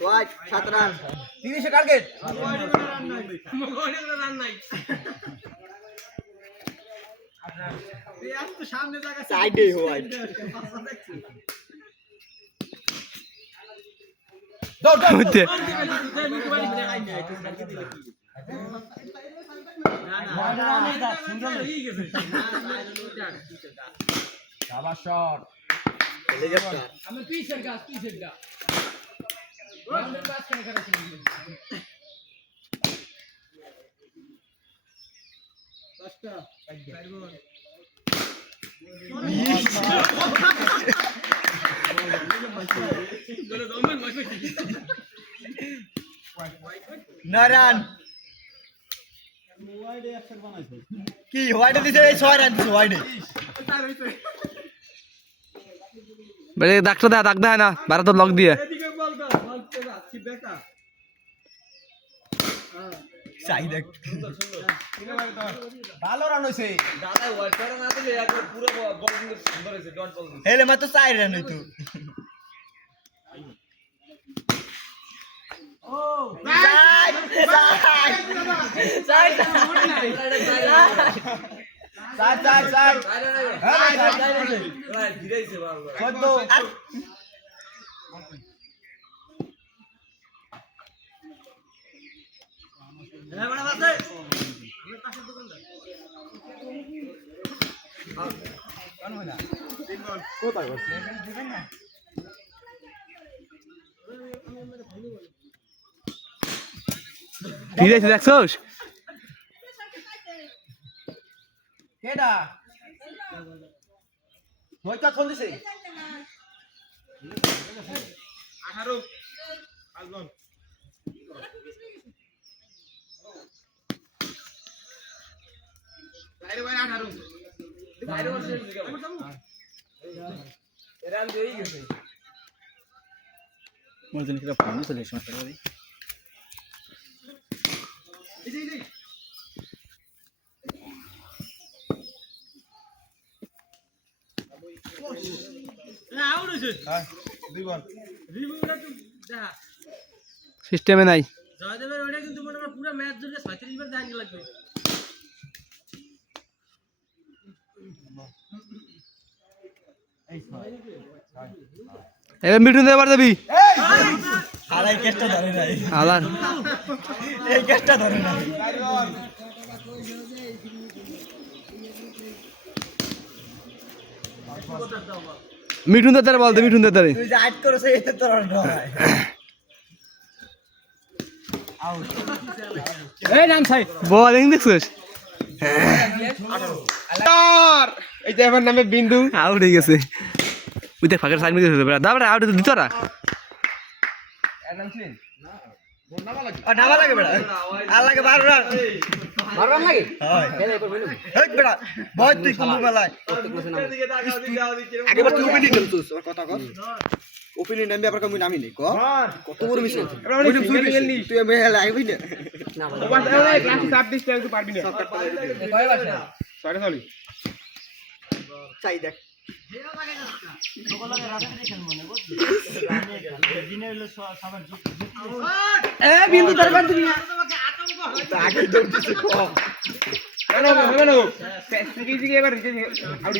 white 7 run 30 target run নাই সামনে জায়গা সাইডে হোয়াইট দৌড় হচ্ছে আবার শট হেলিকপ্টার আমি পিছের গাছ রাউন্ডের পাস কেন করেছি পাঁচটা নারান কি হোয়াইটে দিছে এই 6 রান দিছে হোয়াইটে বলে ডাক্তার দাগ দেয় না বারা তো লক দিয়ে এদিকে বল দাও বলতে যাচ্ছি বেটা চাই দেখ ভালো রান হইছে দাদা ওয়াইড করে না দিলে একবার পুরো বল কিন্তু সুন্দর হয়েছে ডট বল হেলে মাত্র 4 রান হইতো ও চার ভিড়াইছে ভালো চোদ্দ ঠিক আছে দেখছোস কেডা হইতা ফোন দিছে 18 আলবন বাইরে বাইরে 18 বাইরে বসে এরান দেই গেছে মজুন কিরা ফোন চলে এসে মাত্র ভাই এই না আউট হইছে হ্যাঁ দুই বল রিভিউটা তো দেখা সিস্টেমে নাই জয়দেবের ওটা কিন্তু মনে হয় পুরো ম্যাচ জুড়ে 36 বার দেখা লাগবে এবার মিঠুন দে বার যাবি আলাই কেসটা ধরে নাই আলার এই কেসটা ধরে নাই মিঠুন দে তারে বল দে মিঠুন দে তারে তুই যে আইট করেছিস এতে তোর আর নয় এই নাম সাই বোলিং দেখছিস এই যে আমার নামে বিন্দু আউট হয়ে গেছে ওই দেখ ফাঁকের সাইড মিলে গেছে দাবড়া আউট দিত না ও নামা লাগে বেটা আর লাগে 12 রান 12 রান লাগে হয় হেই বেটা ভয় তুই কুম্ভ মেলায় আগেবার তুই ওপেনিং খেলছিস ওর কথা কর ওপেনিং নামবি আবার কম নামি নেই কত বড় মিস তুই আমি হেলা আইবি না চাই দেখ এ বিন্দু দরবার দিবি না আগে দৌড়তেছে কম না না না না এবার রিজেক্ট আউট